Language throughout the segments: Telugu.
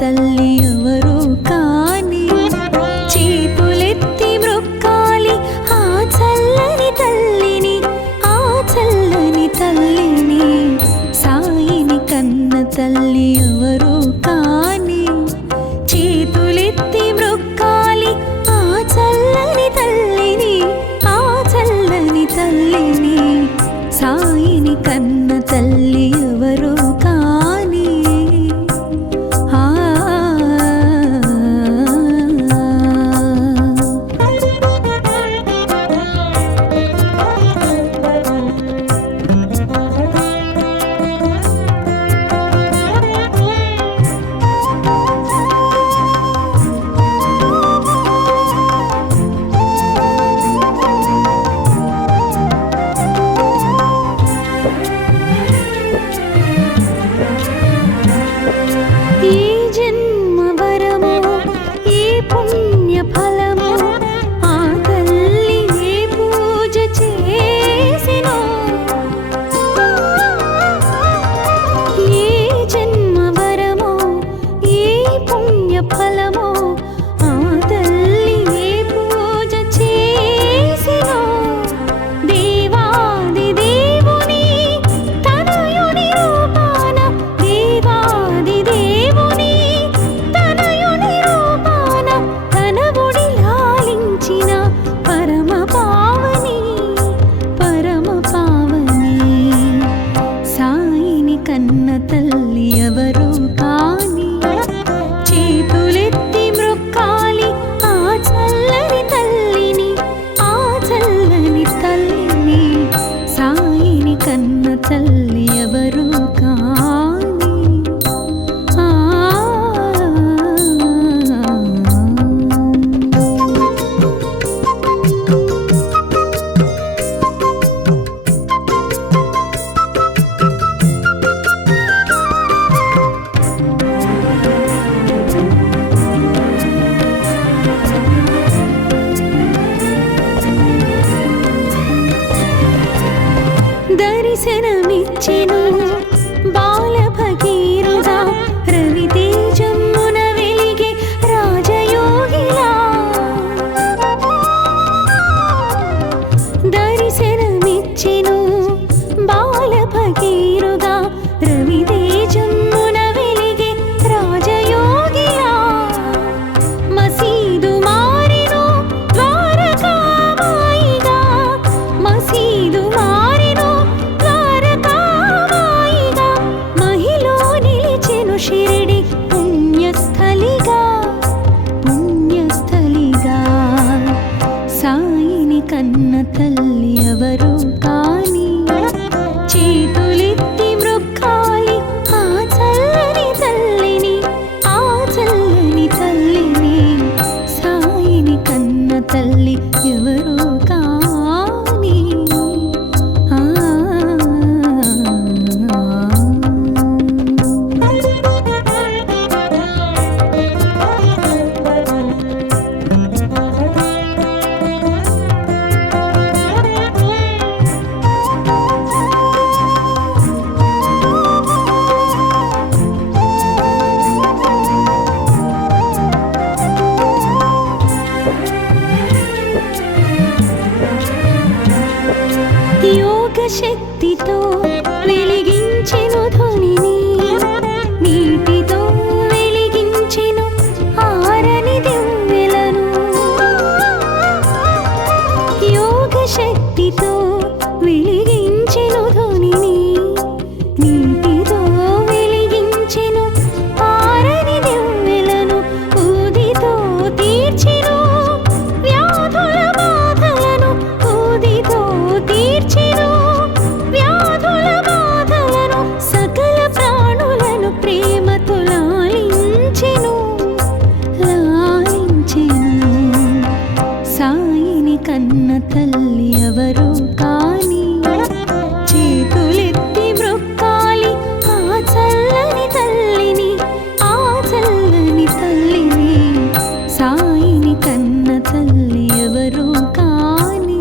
తల్లి ఎవరో కాని చేతులెత్తి మ్రొక్కాలి ఆ చల్లని తల్లిని, ఆ చల్లని తల్లిని. సాయిని కన్న తల్లి ఎవరో కాని చేతులెత్తి మ్రొక్కాలి ఆ చల్లని తల్లిని, ఆ చల్లని తల్లిని. సాయిని కన్న తల్లి ఎవరో కాని దర్శనమిచ్చెను బాల భగీరథ రవితేజమున వెలిగే రాజయోగిలా. దర్శనమిచ్చెను బాల భగీరథ రవితేజమున వెలిగే రాజయోగిలా. మసీదు మారెను ద్వారకామాయిగా, మసీదు మారెను ద్వారకామాయిగా. మహిలో నిలిచెను షిరిడి పుణ్యస్థలిగా, పుణ్యస్థలిగా. సాయిని కన్న తల్లి ఎవరో కాని చేతులెత్తి మ్రొక్కాలి ఆ చల్లని తల్లిని, ఆ చల్లని తల్లిని. సాయిని కన్న తల్లి ఎవరో కాని యోగ శక్తితో వెలిగించెను ధ్వనిని, నీటితో వెలిగించెను ఆరని దివ్వెలను. యోగ శక్తితో వెలిగించెను ధ్వనిని, నీటితో వెలిగించెను ఆరని దివ్వెలను. ఊదితో తీర్చెను వ్యాధుల బాధలను, ఊదితో తీర్చెను వ్యాధుల బాధలను. సకల ప్రాణులను ప్రేమతో లాలించెను, లాలించెను. సాయిని కన్న తల్లి ఎవరో కాని చేతులెత్తి మ్రొక్కాలి ఆ చల్లని తల్లిని, ఆ చల్లని తల్లిని. సాయిని కన్న తల్లి ఎవరో కాని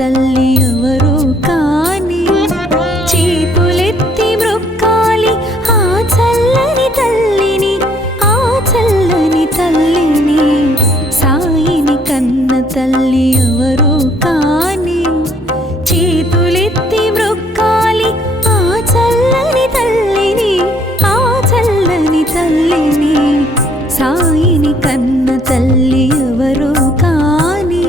తల్లి ఎవరు కాని చేతులెత్తి మ్రొక్కాలి ఆ చల్లని తల్లిని, ఆ చల్లని తల్లిని. సాయిని కన్న తల్లి ఎవరు కాని చేతులెత్తి మ్రొక్కాలి ఆ చల్లని తల్లిని, ఆ చల్లని తల్లిని. సాయిని కన్న తల్లి ఎవరు కాని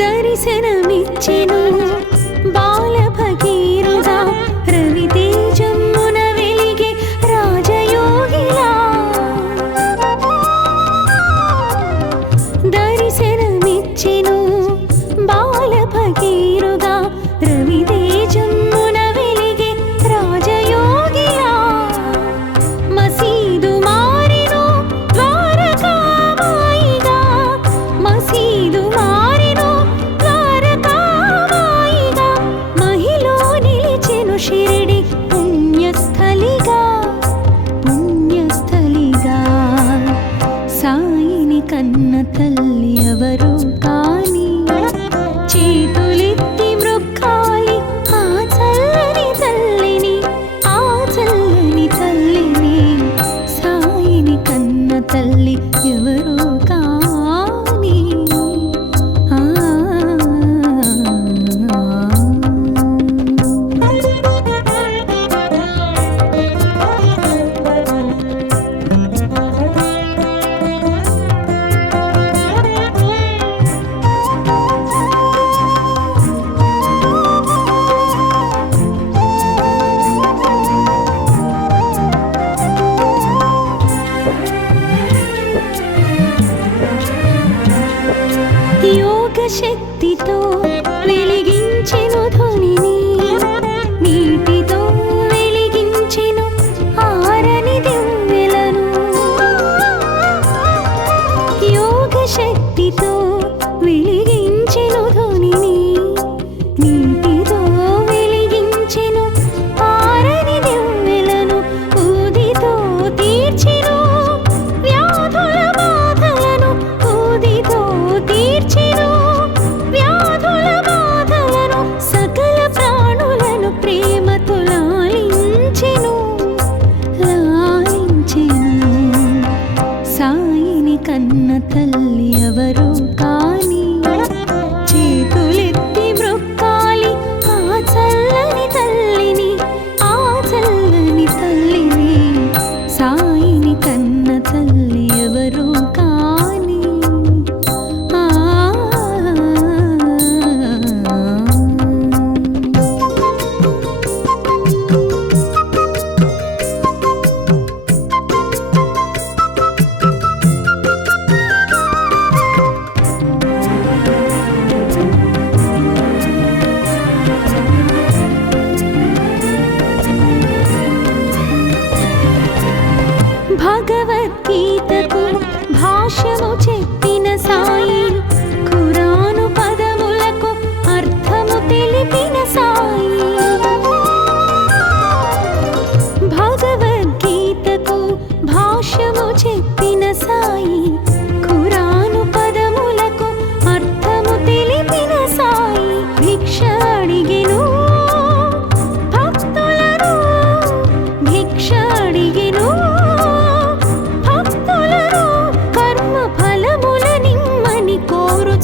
దర్శనమిచ్చెను బాల భగీరథుడా, రవితేజమున వెలిగే రాజయోగిలా. దర్శనమిచ్చెను బాల భగీరథుడా, రవితేజమున వెలిగే రాజయోగిలా. మసీదు మారెను ద్వారకామాయిగా, మసీదు మారెను ద్వారకామాయిగా. మహిలో నిలిచెను షిరిడి పుణ్యస్థలిగా, పుణ్యస్థలిగా. సాయిని కన్న తల్లి ఎవరు కాని చేతులెత్తి మ్రొక్కాలి ఆ చల్లని తల్లిని, ఆ చల్లని తల్లిని. సాయిని కన్న తల్లి ఎవరు కాని యోగ శక్తితో వెలిగించెను ధ్వనిని, నీటితో వెలిగించెను ఆరని దివ్వెలను. యోగ శక్తితో వెలిగించెను ధ్వనిని, నీటితో వెలిగించెను ఆరని దివ్వెలను. ఊదితో తీర్చెను వ్యాధుల బాధలను, ఊదితో తీర్చెను వ్యాధుల బాధలను. సకల ప్రాణులను ప్రేమతో లాలించెను, లాలించెను. సాయిని కన్న తల్లి ఎవరు కాని చేతులెత్తి మ్రొక్కాలి ఆ చల్లని తల్లిని, ఆ చల్లని తల్లిని. సాయిని కన్న తల్లి ఎవరు కాని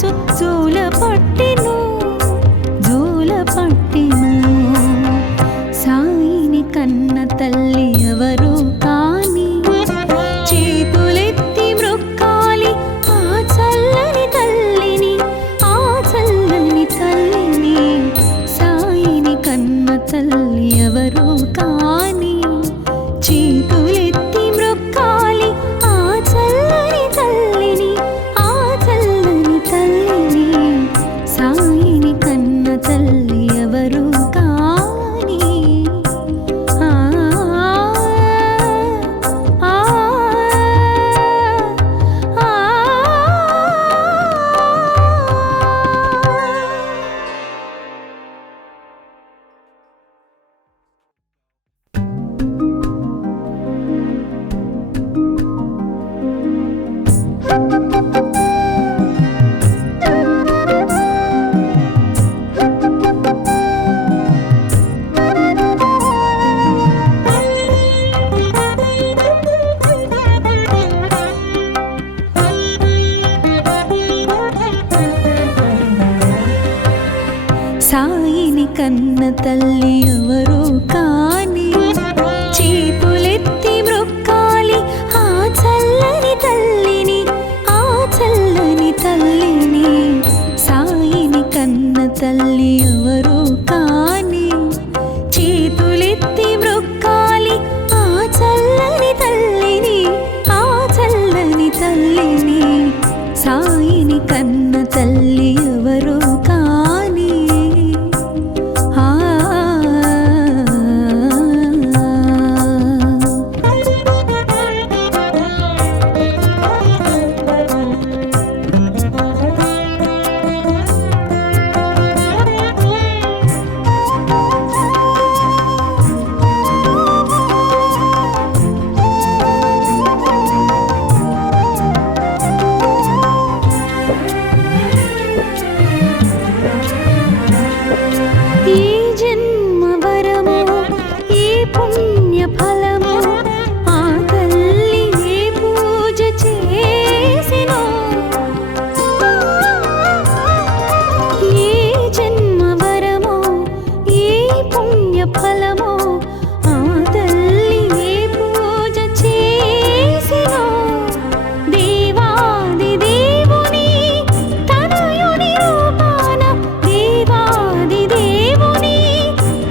చూచు జూల పట్టెను జూల పట్టెను. సాయిని కన్న తల్లి ఎవరు కాని చేతులెత్తి మ్రొక్కాలి ఆ చల్లని తల్లిని ఆ చల్లని తల్లిని. సాయిని కన్న తల్లి ఎవరు కాని చేతులెత్తి మ్రొక్కాలి ఆ చల్లని తల్లిని ఆ చల్లని తల్లిని. సాయిని కన్న తల్లి ఎవరు కాని. ఆ ఆ ఆ సాయిని కన్న తల్లి ఎవరు కాని చేతులెత్తి మ్రొక్కాలి ఆ చల్లని తల్లిని ఆ చల్లని తల్లిని. సాయిని కన్న తల్లి ఎవరు కాని చేతులెత్తి మ్రొక్కాలి ఆ చల్లని తల్లిని ఆ చల్లని తల్లిని. సాయిని కన్న తల్లి ఎవరు కాని. ఆ ఈ జన్మ వరము ఈ పుణ్య ఫలము ఆ తల్లి ఏ పూజ చేసినో. ఈ జన్మ వరము ఈ పుణ్య ఫలము ఆ తల్లి ఏ పూజ చేసినో. దేవాది దేవుని తనయుని రూపాన దేవాది దేవుని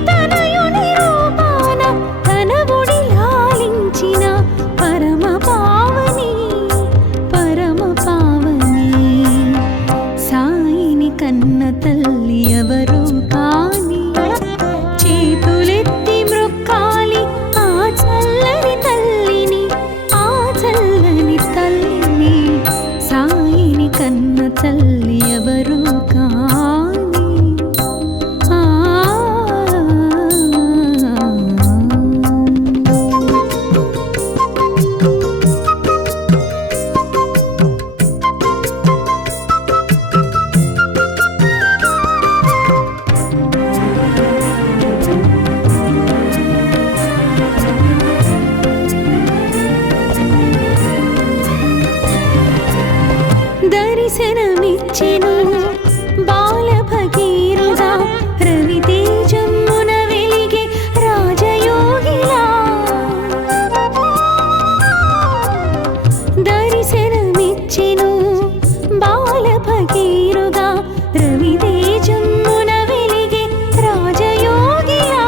తనయుని రూపాన తన ఒడి లాలించిన పరమ పావని పరమ పావని. సాయిని కన్న తల్లి ఎవరు కాని చేతులెత్తి మ్రొక్కాలి ఆ చల్లని తల్లిని ఆ చల్లని తల్లిని. సాయిని కన్న తల్లి ఎవరు కాని. ఆ దర్శనమిచ్చెను బాల భగీరుడా రవితేజమ్మున వెలిగే రాజయోగిలా. దర్శనమిచ్చెను బాల భగీరుడా రవితేజమ్మున వెలిగే రాజయోగిలా.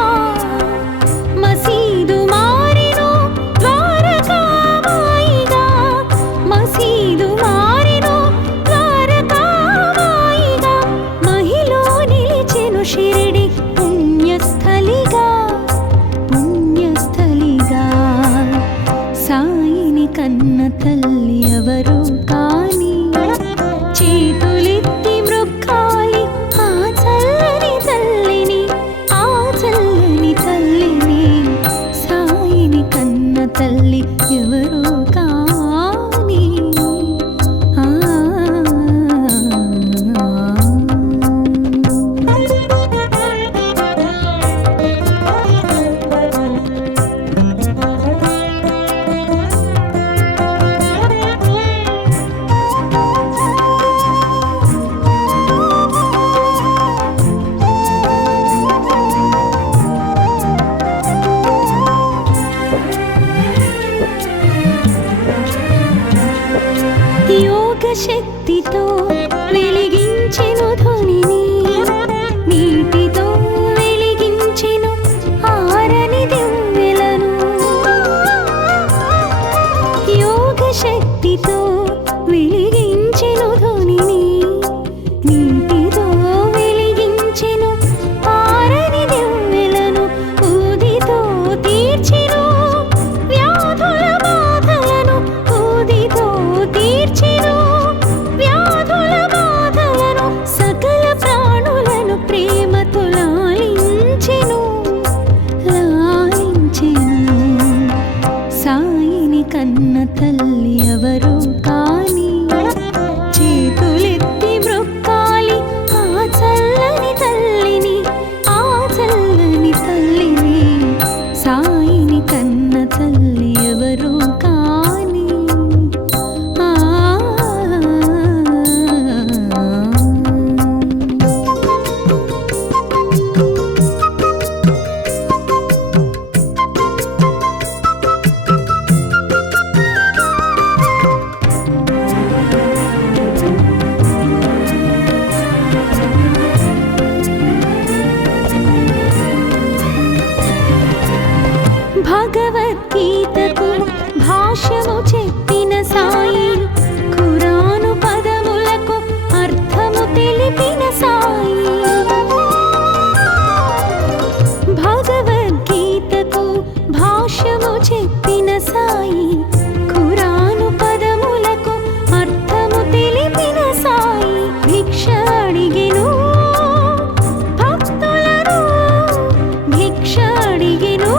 మసీదు మారెను ద్వారకామాయిగా మసీదు మారెను ద్వారకామాయిగా. శక్తితో వెలిగించెను ధ్వనిని, నీటితో వెలిగించెను ఆరని దివ్వెలను. యోగ శక్తితో వెలిగించెను ధ్వనిని, నీటితో వెలిగించెను ఆరని దివ్వెలను. ఊదితో తీర్చెను వ్యాధుల బాధలను, ఊదితో తీర్చెను వ్యాధుల బాధలను. సకల ప్రాణులను ప్రేమతో లాలించెను, లాలించెను. సాయిని కన్న తల్లి ఎవరు కాని, చేతులెత్తి మ్రొక్కాలి ఆ చల్లని తల్లిని, ఆ చల్లని తల్లిని. సాయిని కన్న తల్లి ఎవరు కాని. భగవద్గీతకు భాష్యము చెప్పిన సాయి, ఖురాను పదములకు అర్థము తెలిపిన సాయి. భగవద్గీతకు భాష్యము చెప్పిన సాయి, ఖురాను పదములకు అర్థము తెలిపిన సాయి. భిక్ష అడిగెను భక్తులను, భిక్ష అడిగెను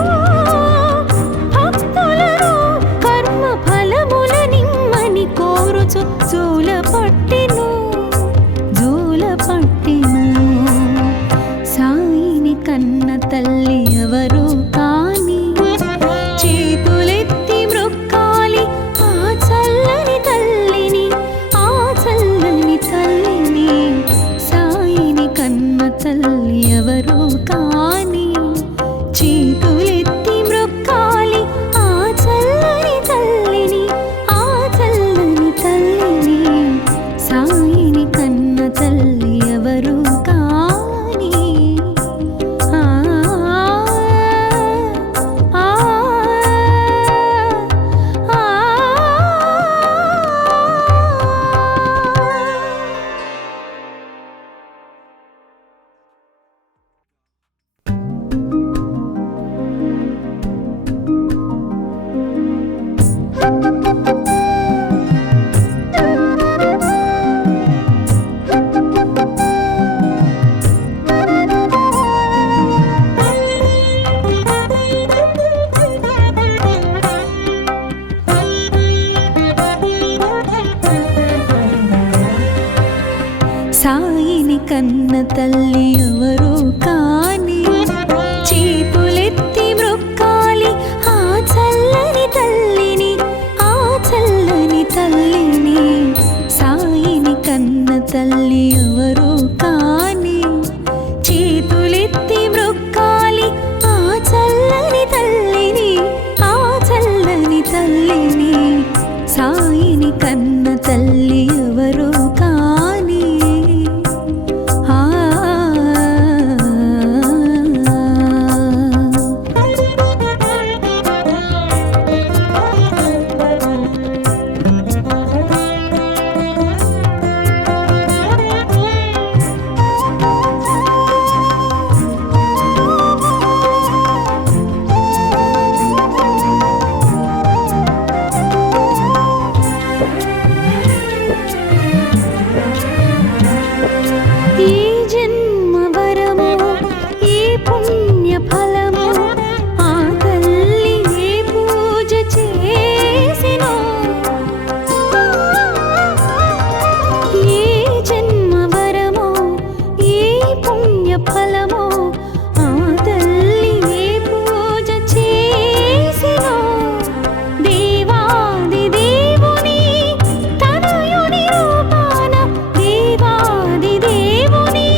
భక్తులను. కర్మ ఫలముల నిమ్మని కోరుచు జోల పట్టెను, జోల పట్టెను. సాయిని కన్న తల్లి ఎవరు కాని, చేతులెత్తి మ్రొక్కాలి ఆ చల్లని తల్లిని, ఆ చల్లని తల్లిని. సాయిని కన్న తల్లి ఎవరు కాని, చేతులెత్తి మ్రొక్కాలి ఆ చల్లని తల్లిని, ఆ చల్లని తల్లిని. సాయిని కన్న తల్లి ఎవరు కాని. ఆ ఆ ఆ సాయిని కన్న తల్లి ఎవరు కాని, చేతులెత్తి మ్రొక్కాలి ఆ చల్లని తల్లిని, ఆ చల్లని తల్లిని. సాయిని కన్న తల్లి ఎవరు కాని, చేతులెత్తి మ్రొక్కాలి ఆ చల్లని తల్లిని, ఆ చల్లని తల్లిని. సాయిని కన్న తల్లి ఎవరు కాని. ఆ దేవుని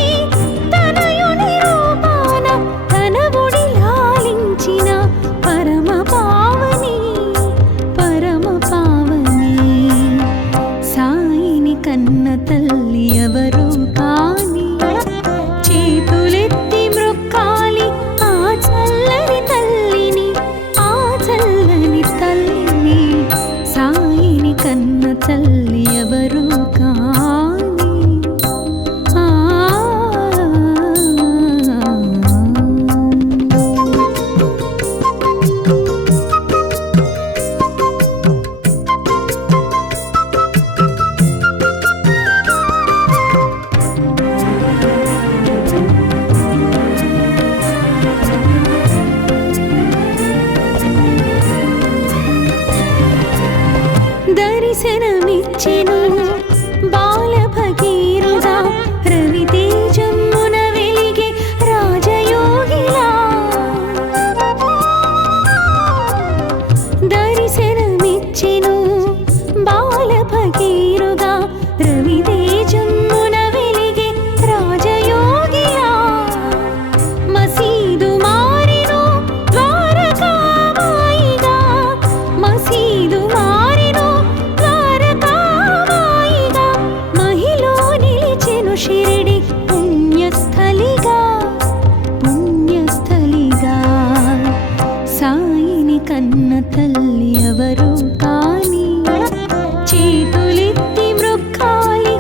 కన్న తల్లి ఎవరు కాని చేతులెత్తి మ్రొక్కాలి ఆ చల్లని తల్లిని, ఆ చల్లని తల్లిని. సాయిని కన్న తల్లి ఎవరు కాని దర్శనమిచ్చెను బాల భగీరథుడా, రవితేజమ్మున వెలిగే రాజయోగిలా. దర్శనమిచ్చెను బాల భగీరథుడా, రవితేజమ్మున వెలిగే రాజయోగిలా. మసీదు మారెను ద్వారకామాయిగా, మసీదు మారెను ద్వారకామాయిగా. మహిలో నిలిచెను షిరిడి పుణ్యస్థలిగా, పుణ్యస్థలిగా. సాయిని కన్న తల్లి ఎవరు కాని చేతులెత్తి మ్రొక్కాలి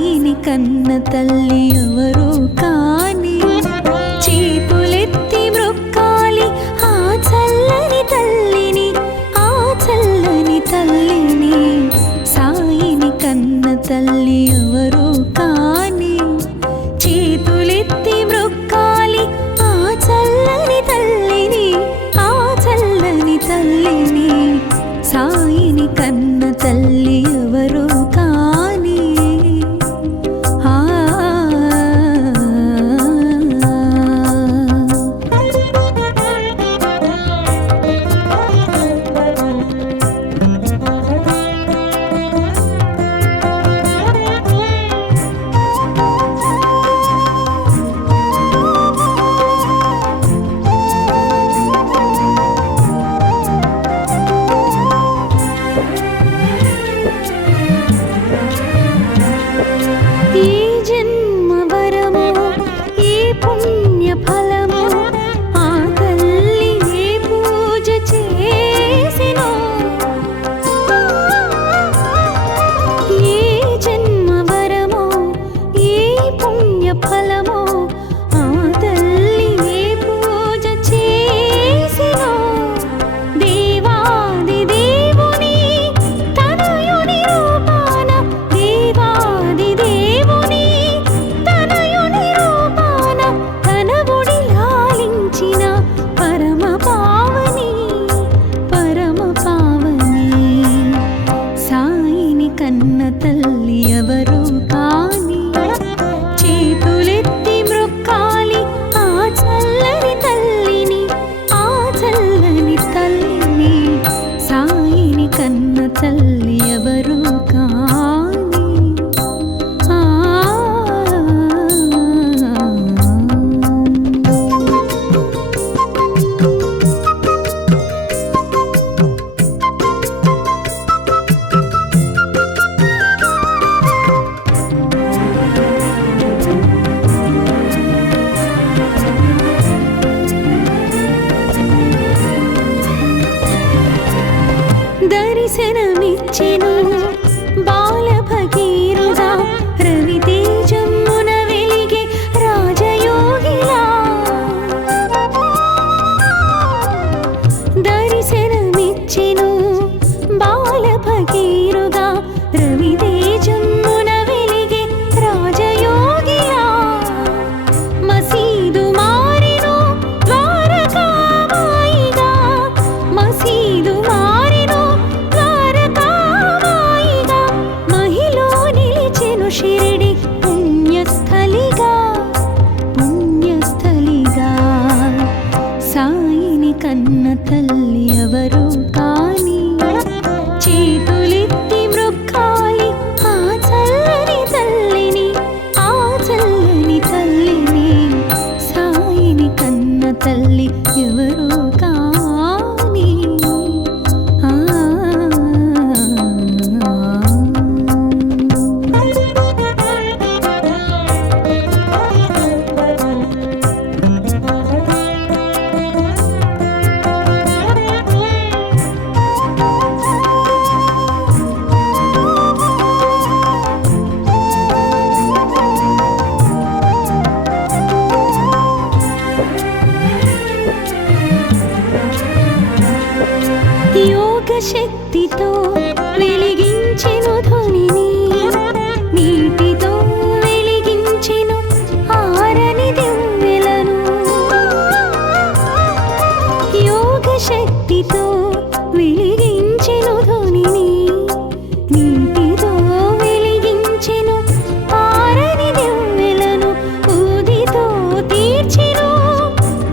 సాయిని కన్న తల్లి ఎవరు కాని చేతులెత్తి మ్రొక్కాలి ఆ చల్లని తల్లిని, ఆ చల్లని తల్లిని. సాయిని కన్న తల్లి ఎవరు కాని చేతులెత్తి మ్రొక్కాలి ఆ చల్లని తల్లిని, ఆ చల్లని తల్లిని. సాయిని కన్న తల్లి ఎవరు కాని కన్న తల్లి ఎవరు కాని చేతులెత్తి మ్రొక్కాలి ఆ చల్లని తల్లిని, ఆ చల్లని తల్లిని. సాయిని కన్న తల్లి ఎవరు కాని దర్శనమిచ్చెను బాల భగీరథ రవితేజమున వెలిగే రాజయోగిలా. దర్శనమిచ్చెను బాల భగీరథ రవితేజమున వెలిగే రాజయోగిలా. మసీదు మారెను ద్వారకామాయిగా, మసీదు మారెను ద్వారకామాయిగా. మహిలో నిలిచెను షిరిడి పుణ్యస్థలిగా, పుణ్యస్థలిగా. సాయిని కన్న తల్లి ఎవరు కాని చేతులెత్తి మ్రొక్కాలి ఆ చల్లని తల్లిని, ఆ చల్లని తల్లిని. సాయిని కన్న తల్లి ఎవరు కాని యోగ శక్తితో వెలిగించెను ధ్వనిని, నీటితో వెలిగించెను ఆరని దివ్వెలను. యోగ శక్తితో వెలిగించెను ధ్వనిని, నీటితో వెలిగించెను ఆరని దివ్వెలను. ఊదితో తీర్చెను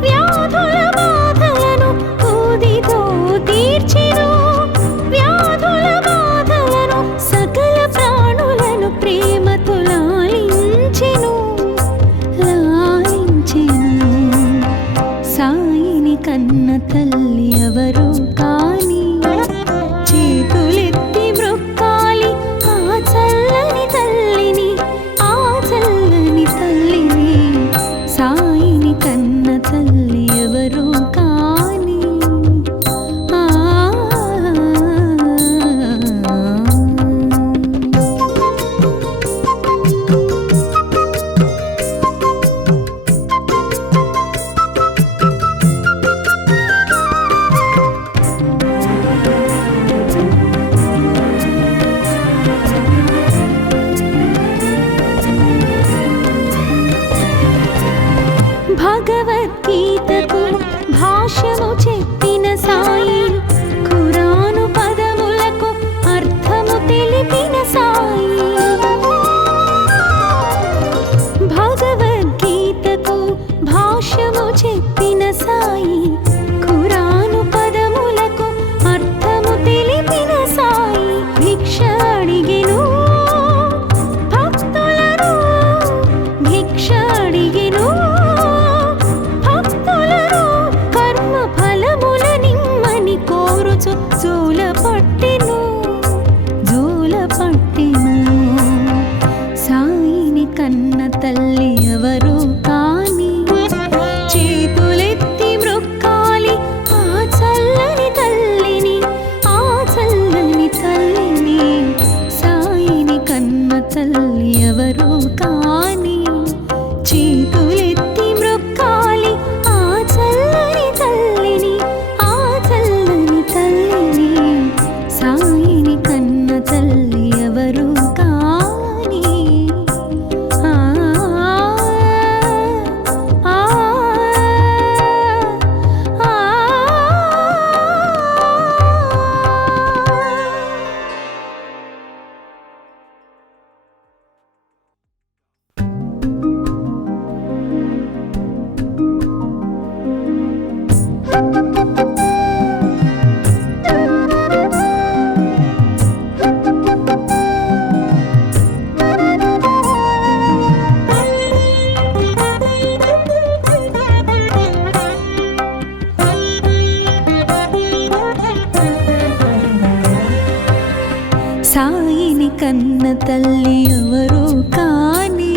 వ్యాధుల బాధలను, ఊదితో తీర్చెను వ్యాధుల కన్న తల్లి ఎవరు కాని చేతులెత్తి మ్రొక్కాలి ఆ చల్లని తల్లిని, ఆ చల్లని తల్లిని. సాయిని కన్న తల్లి ఎవరు కాని చేతులెత్తి మ్రొక్కాలి ఆ చల్లని తల్లిని, ఆ చల్లని తల్లిని. సాయిని కన్న తల్లి ఎవరు కాని. ఆ ఆ ఆ సాయిని కన్న తల్లి ఎవరు కాని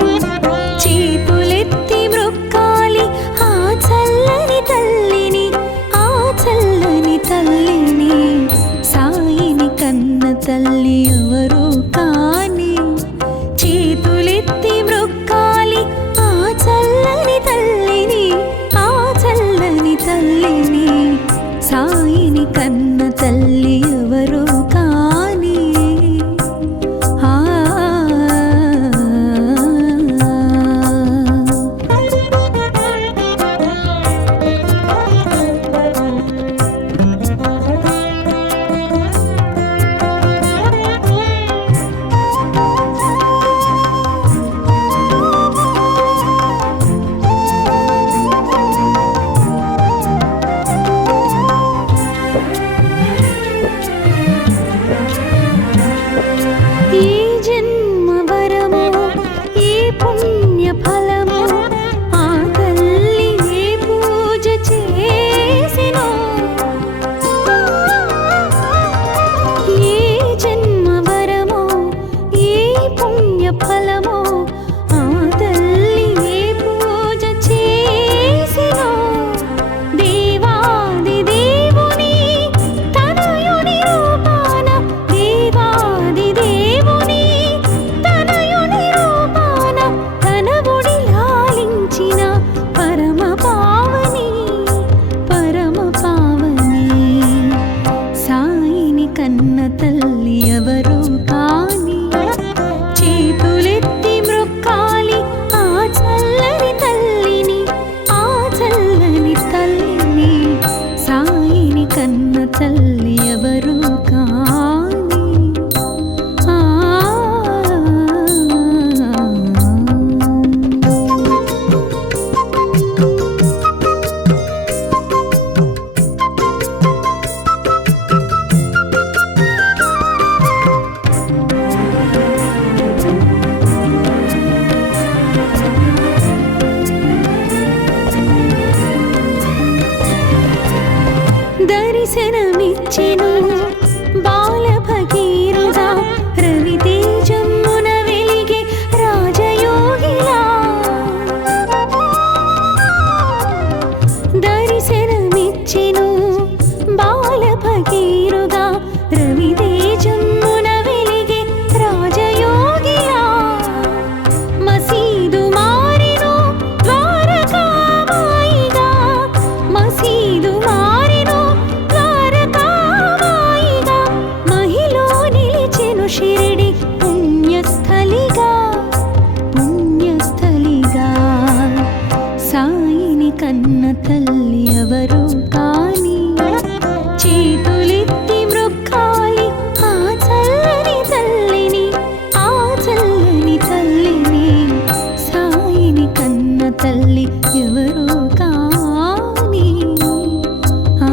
చేతులెత్తి మ్రొక్కాలి ఆ చల్లని తల్లిని, ఆ చల్లని తల్లిని. సాయిని కన్న తల్లి ఎవరు కాని చేతులెత్తి మ్రొక్కాలి ఆ చల్లని తల్లిని, ఆ చల్లని తల్లిని. సాయిని కన్న తల్లి ఎవరు కాని. ఆ ఏ జన్మ వరమో ఏ పుణ్య ఫలమో ఆ తల్లి ఏ పూజ చేసినో. ఏ జన్మ వరమో ఏ పుణ్య ఫలమో ఆ తల్లి ఏ పూజ చేసినో. దేవాది దేవుని తనయుని రూపాన, దేవాది దేవుని తనయుని రూపాన తనవుడి లాలించిన పరమ పావని, పరమ పావని. సాయిని కన్న తల్లి ఎవరు కాని చేతులెత్తి మ్రొక్కాలి ఆ చల్లని తల్లిని, ఆ చల్లని తల్లిని. సాయిని కన్న తల్లి ఎవరు కాని. ఆ దర్శనమిచ్చెను బాల భగీరథ రవితేజమ్మున వెలిగే రాజయోగిలా. దర్శనమిచ్చెను బాల భగీరథ రవితేజమ్మున వెలిగే రాజయోగిలా. మసీదు మారెను ద్వారకామాయిగా, మసీదు మారెను ద్వారకామాయిగా. మహిలో నిలిచెను షిరిడి పుణ్యస్థలిగా, పుణ్యస్థలిగా. సాయిని కన్న తల్లి ఎవరు కాని చేతులెత్తి మ్రొక్కాలి ఆ చల్లని తల్లిని, ఆ చల్లని తల్లిని. సాయిని కన్న తల్లి ఎవరు కాని. ఆ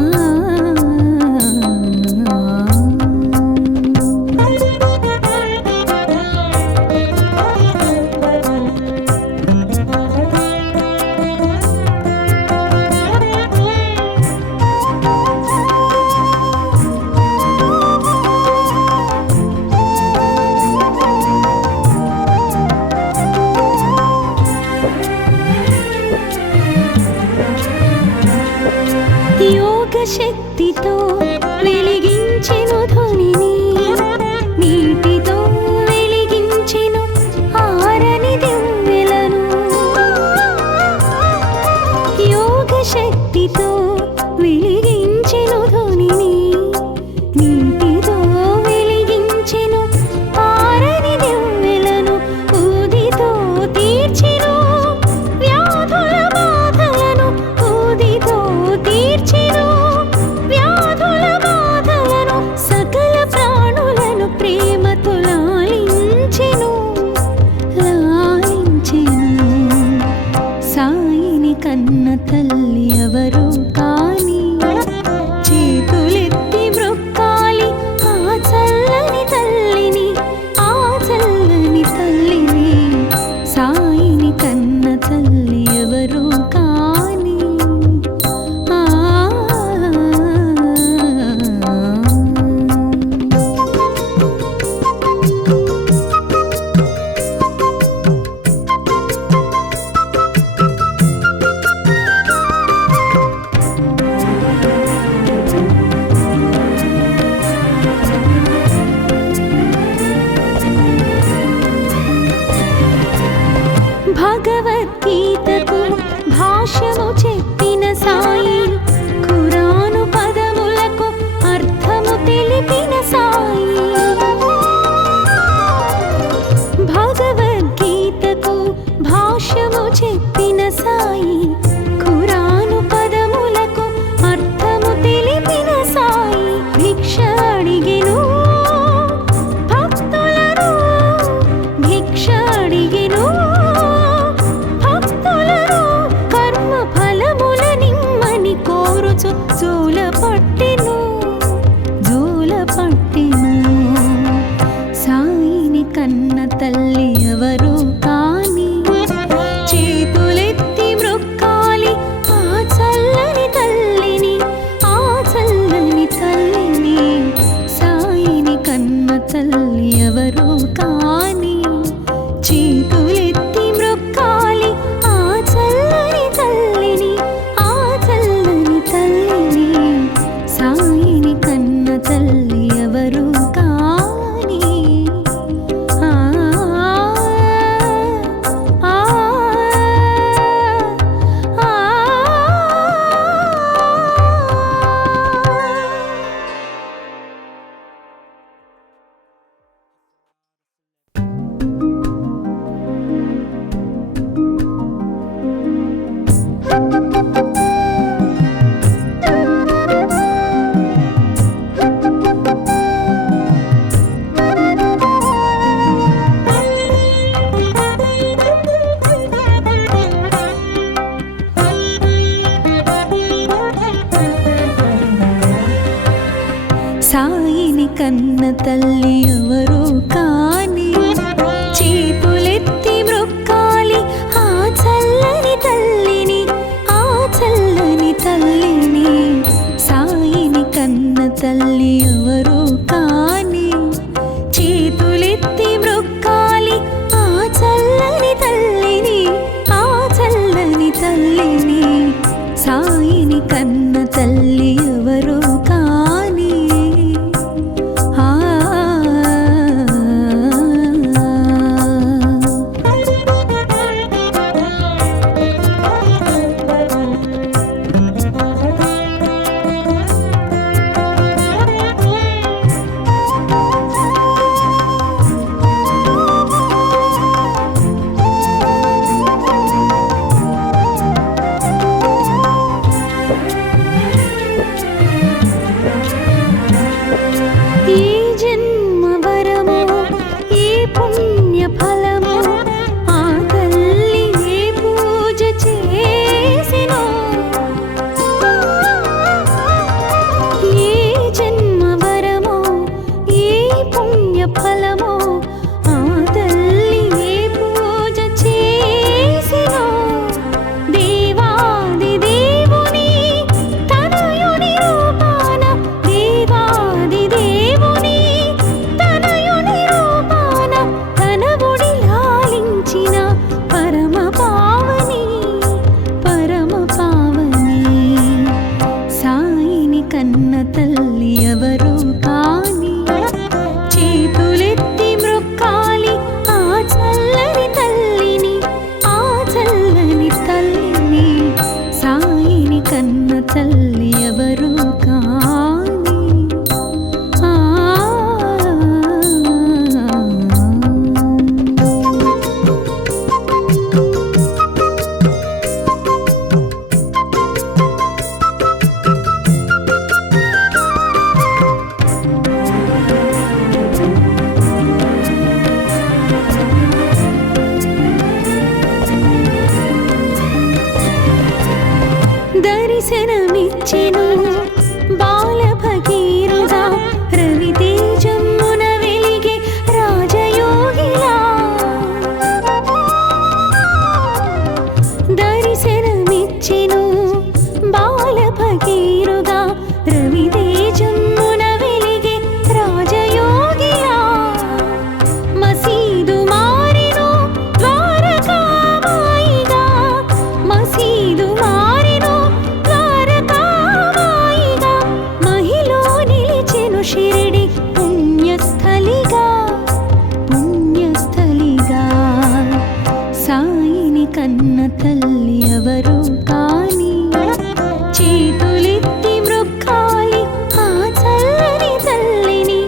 శక్తితో వెలిగించెను ధ్వనిని, నీటితో వెలిగించెను ఆరని దివ్వెలను. యోగ శక్తితో వెలిగించెను ధ్వనిని, నీటితో వెలిగించెను ఆరని దివ్వెలను. ఊదితో తీర్చెను వ్యాధుల బాధలను, ఊదితో తీర్చెను వ్యాధుల బాధలను. సకల ప్రాణులను ప్రేమతో లాలించెను, లాలించెను. సాయిని కన్న తల్లి ఎవరు కాని, చేతులెత్తి మ్రొక్కాలి ఆ చల్లని తల్లిని, ఆ చల్లని తల్లిని. సాయిని కన్న తల్లి ఎవరు కాని. ఆ భగవద్గీతకు భాష్యము చెప్పిన సాయి, ఖురాను పదములకు అర్థము తెలిపిన సాయి. భగవద్గీతకు భాష్యము చెప్పిన సాయి, ఖురాను పదములకు అర్థము తెలిపిన సాయి. భిక్ష అడిగెను భక్తులను, భిక్ష అడిగెను భక్తులను. కర్మ ఫలముల నిమ్మని కోరుచు జోల పట్టెను, జోల పట్టెను. సాయిని కన్న తల్లి ఎవరు కాని, చేతులెత్తి మ్రొక్కాలి ఆ చల్లని తల్లిని, ఆ చల్లని తల్లిని. సాయిని కన్న తల్లి ఎవరు కాని, చేతులెత్తి మ్రొక్కాలి ఆ చల్లని తల్లిని, ఆ చల్లని తల్లిని. సాయిని కన్న తల్లి ఎవరు కాని. ఆ ఆ ఆ సాయిని కన్న తల్లి ఎవరు కాని, చేతులెత్తి మ్రొక్కాలి ఆ చల్లని తల్లిని, ఆ చల్లని తల్లిని. సాయిని కన్న తల్లి ఎవరు కాని, చేతులెత్తి మ్రొక్కాలి ఆ చల్లని తల్లిని, ఆ చల్లని తల్లిని. సాయిని కన్న తల్లి ఎవరు కాని. ఆ తల్లి ఎవరు కాని దర్శనమిచ్చెను బాల భగీరథుడా రవితేజమ్మున వెలిగే రాజయోగిలా దర్శనమిచ్చెను బాల భగీరథుడా రవితేజమ్మున వెలిగే రాజయోగిలా మసీదు మారెను ద్వారకామాయిగా మసీదు మారెను ద్వారకామాయిగా మహిలో నిలిచెను షిరిడి పుణ్యస్థలిగా పుణ్యస్థలిగా సాయిని కన్న తల్లి ఎవరు కాని చేతులెత్తి మృక్కాలి ఆ చల్లని తల్లిని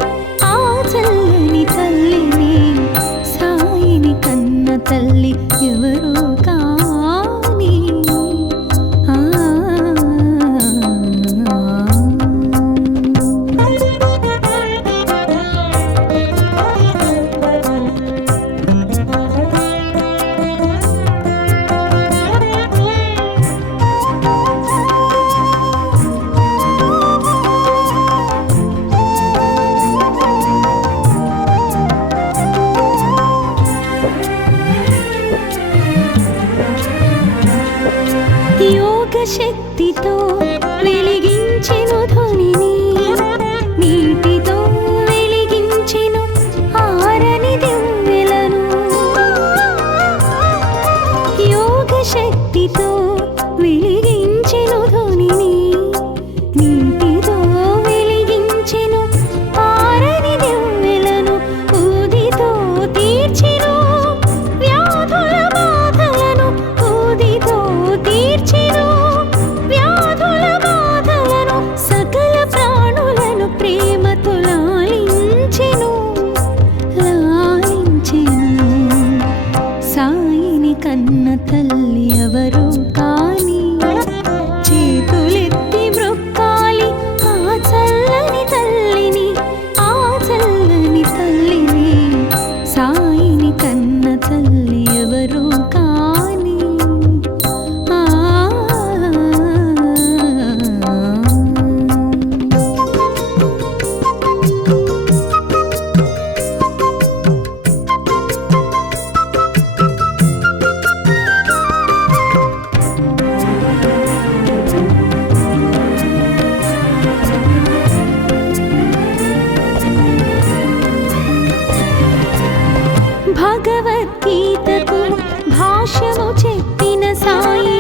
ఆ చల్లని తల్లిని సాయిని కన్న తల్లి ఎవరు కాని యోగ శక్తితో వెలిగించెను ధ్వనిని నీటితో వెలిగించెను ఆరని దివ్వెలను యోగ శక్తితో వెలిగించెను ధ్వనిని నీటితో వెలిగించెను ఆరని దివ్వెలను ఊదితో తీర్చెను వ్యాధుల బాధలను ఊదితో తీర్చెను వ్యాధుల బాధలను సకల ప్రాణులను ప్రేమతో లాలించెను లాలించెను సాయిని కన్న తల్లి ఎవరు కాని చేతులెత్తి మృక్కాలి ఆ చల్లని తల్లిని ఆ చల్లని తల్లిని సాయిని కన్న తల్లి ఎవరు కాని భగవద్గీతకు భాష్యము చెప్పిన సాయి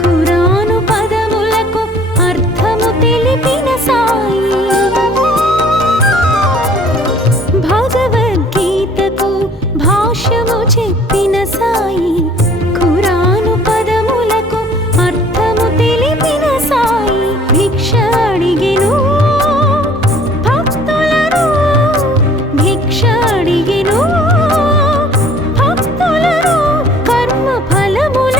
ఖురాను పదములకు అర్థము తెలిపిన సాయి భగవద్గీతకు భాష్యము చెప్పిన సాయి ఖురాను పదములకు అర్థము తెలిపిన సాయి భిక్ష అడిగెను భక్తులను భిక్ష అడిగెను భక్తులను కర్మ ఫలముల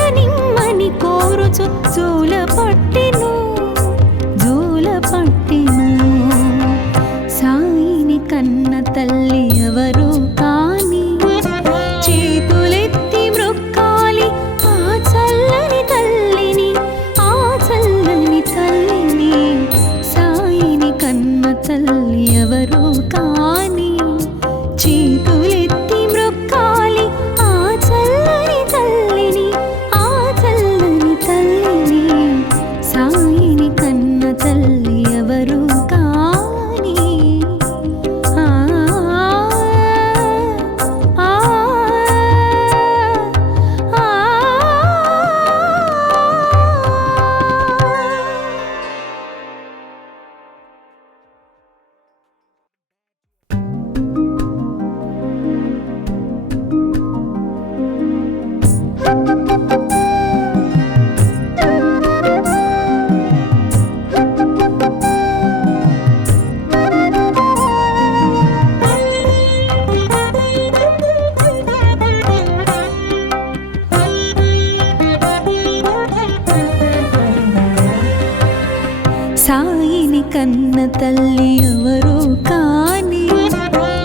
కన్న తల్లి ఎవరు కాని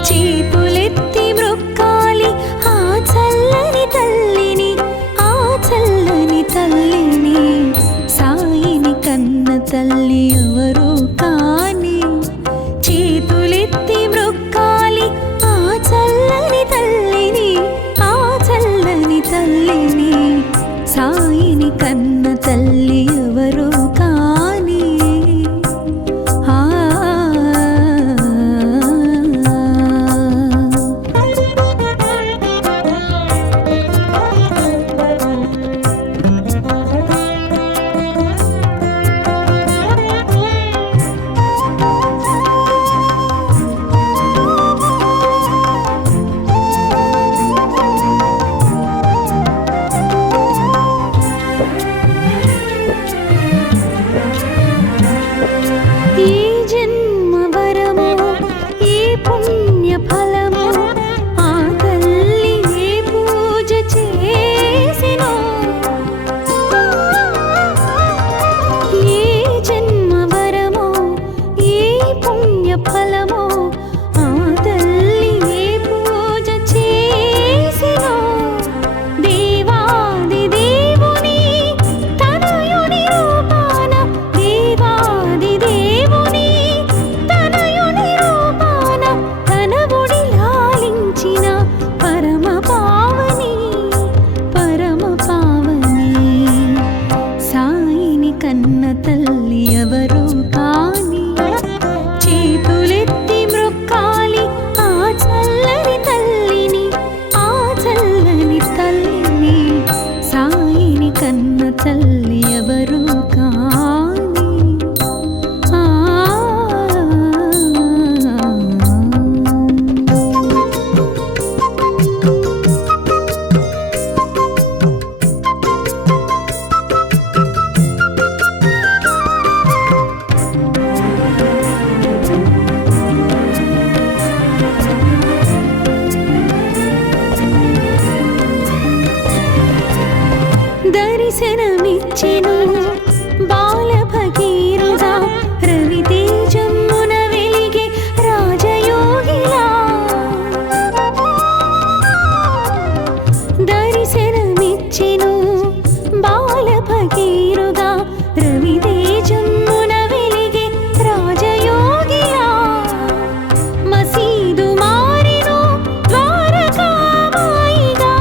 చేతులెత్తి మ్రొక్కాలి ఆ చల్లని తల్లిని, ఆ చల్లని తల్లిని. సాయిని కన్న తల్లి ఎవరు కాని చేతులెత్తి మ్రొక్కాలి ఆ చల్లని తల్లిని, ఆ చల్లని తల్లిని. సాయిని కన్న తల్లి ఎవరు కాని తల్లి ఎవరు కాని దర్శనమిచ్చెను బాల భగీరథుడా రవితేజమున వెలిగే రాజయోగిలా. దర్శనమిచ్చెను బాల భగీరథుడా రవితేజమున వెలిగే రాజయోగిలా. మసీదు మారెను ద్వారకామాయిగా,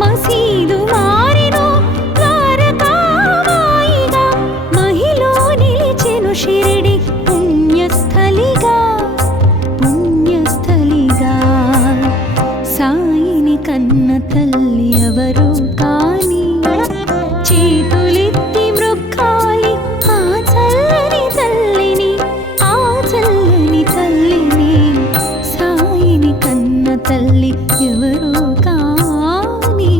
మసీదు మారెను ద్వారకామాయిగా. మహిలో నిలిచెను షిరిడి పుణ్యస్థలిగా, పుణ్యస్థలిగా. సాయిని కన్న తల్లి ఎవరు కాని చేతులెత్తి మ్రొక్కాలి ఆ చల్లని తల్లిని, ఆ చల్లని తల్లిని. సాయిని కన్న తల్లి ఎవరు కాని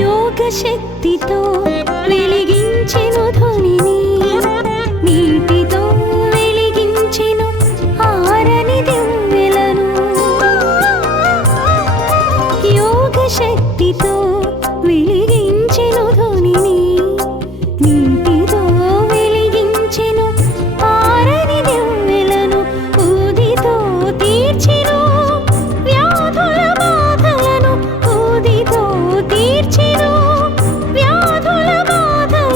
యోగ శక్తితో వెలిగించెను ధ్వనిని, నీటితో వెలిగించెను ఆరని దివ్వెలను. యోగ శక్తితో వెలిగించెను ధ్వనిని, నీటితో వెలిగించెను ఆరని దివ్వెలను. ఊదితో తీర్చెను వ్యాధుల బాధలను, ఊదితో తీర్చెను వ్యాధుల బాధలను.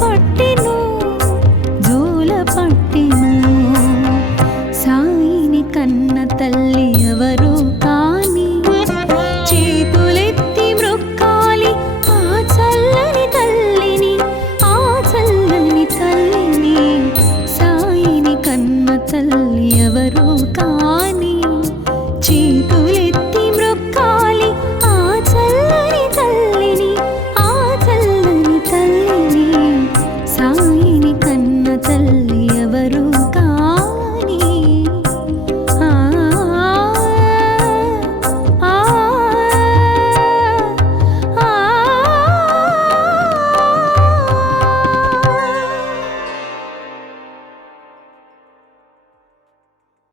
పుట్టిన